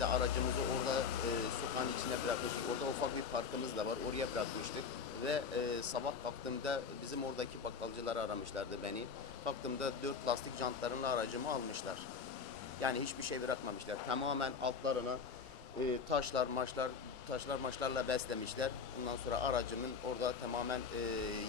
De aracımızı orada e, sokağın içine bırakmıştık. Orada ufak bir parkımız da var. Oraya bırakmıştık. Ve e, sabah kalktığımda bizim oradaki bakkalcılar aramışlardı beni. Kalktığımda dört lastik jantlarımla aracımı almışlar. Yani hiçbir şey bırakmamışlar. Tamamen altlarına e, taşlar, maçlar, taşlar maçlarla beslemişler. Bundan sonra aracımın orada tamamen e,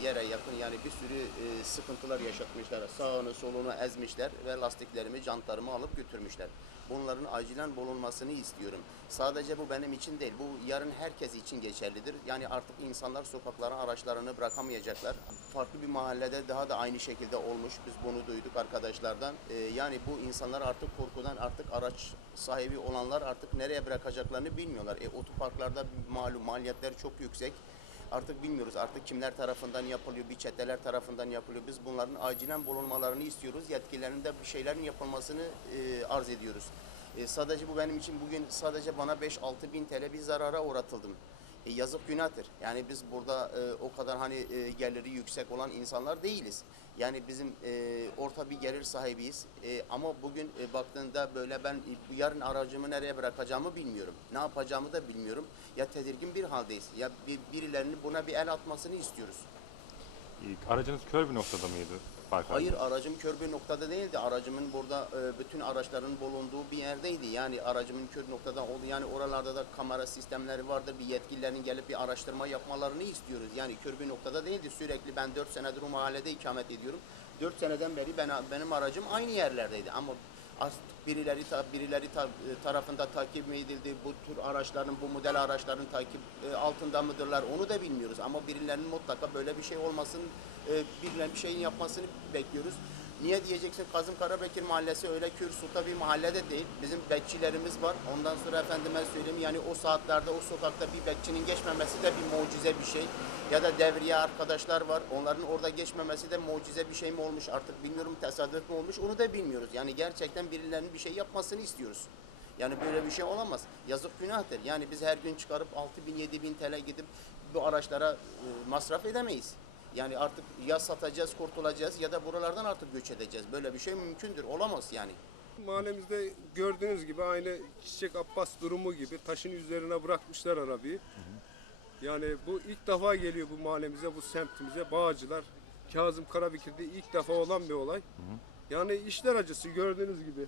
yere yakın yani bir sürü e, sıkıntılar yaşatmışlar. Sağını solunu ezmişler ve lastiklerimi, jantlarımı alıp götürmüşler. Bunların acilen bulunmasını istiyorum. Sadece bu benim için değil, bu yarın herkes için geçerlidir. Yani artık insanlar sokaklara araçlarını bırakamayacaklar. Farklı bir mahallede daha da aynı şekilde olmuş. Biz bunu duyduk arkadaşlardan. Ee, yani bu insanlar artık korkudan artık araç sahibi olanlar artık nereye bırakacaklarını bilmiyorlar. E, otoparklarda malum maliyetler çok yüksek. Artık bilmiyoruz artık kimler tarafından yapılıyor, bir çeteler tarafından yapılıyor. Biz bunların acilen bulunmalarını istiyoruz. Yetkililerin de bir şeylerin yapılmasını e, arz ediyoruz. E, sadece bu benim için bugün sadece bana 5-6 bin TL bir zarara uğratıldım. E, yazık günahtır. Yani biz burada e, o kadar hani e, geliri yüksek olan insanlar değiliz. Yani bizim e, orta bir gelir sahibiyiz. E, ama bugün e, baktığında böyle ben e, yarın aracımı nereye bırakacağımı bilmiyorum. Ne yapacağımı da bilmiyorum. Ya tedirgin bir haldeyiz. Ya bir, birilerinin buna bir el atmasını istiyoruz. Aracınız kör bir noktada mıydı? Park Hayır aracım kör bir noktada değildi. Aracımın burada e, bütün araçların bulunduğu bir yerdeydi. Yani aracımın kör noktada oldu. Yani oralarda da kamera sistemleri vardır. Bir yetkililerin gelip bir araştırma yapmalarını istiyoruz. Yani kör bir noktada değildi. Sürekli ben 4 senedir o mahallede ikamet ediyorum. 4 seneden beri ben benim aracım aynı yerlerdeydi. Ama birileri birileri e, tarafında takip mi edildi? Bu tür araçların, bu model araçların takip e, altında mıdırlar? Onu da bilmiyoruz. Ama birilerinin mutlaka böyle bir şey olmasın, e, birilerinin bir şeyin yapmasını bekliyoruz. Niye diyeceksin Kazım Karabekir Mahallesi öyle kür sulta bir mahallede değil. Bizim bekçilerimiz var. Ondan sonra efendime söyleyeyim yani o saatlerde o sokakta bir bekçinin geçmemesi de bir mucize bir şey. Ya da devriye arkadaşlar var. Onların orada geçmemesi de mucize bir şey mi olmuş artık bilmiyorum tesadüf mü olmuş onu da bilmiyoruz. Yani gerçekten birilerinin bir şey yapmasını istiyoruz. Yani böyle bir şey olamaz. Yazık günahtır. Yani biz her gün çıkarıp 6 bin 7 bin TL gidip bu araçlara e, masraf edemeyiz. Yani artık ya satacağız, kurtulacağız ya da buralardan artık göç edeceğiz. Böyle bir şey mümkündür. Olamaz yani. Mahallemizde gördüğünüz gibi aynı Çiçek Abbas durumu gibi taşın üzerine bırakmışlar arabayı. Yani bu ilk defa geliyor bu mahallemize, bu semtimize. Bağcılar, Kazım Karabekir'de ilk defa olan bir olay. Yani işler acısı gördüğünüz gibi.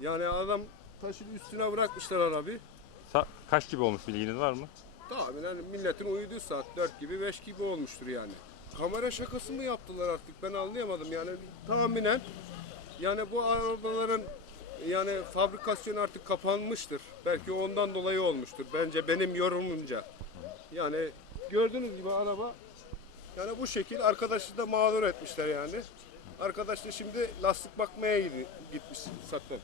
Yani adam taşın üstüne bırakmışlar arabayı. Sa- kaç gibi olmuş bilginiz var mı? Tahminen milletin uyuduğu saat 4 gibi 5 gibi olmuştur yani. Kamera şakası mı yaptılar artık ben anlayamadım yani tahminen yani bu arabaların yani fabrikasyon artık kapanmıştır. Belki ondan dolayı olmuştur. Bence benim yorumumca. Yani gördüğünüz gibi araba yani bu şekil arkadaşı da mağdur etmişler yani. Arkadaş da şimdi lastik bakmaya gitmiş zaten.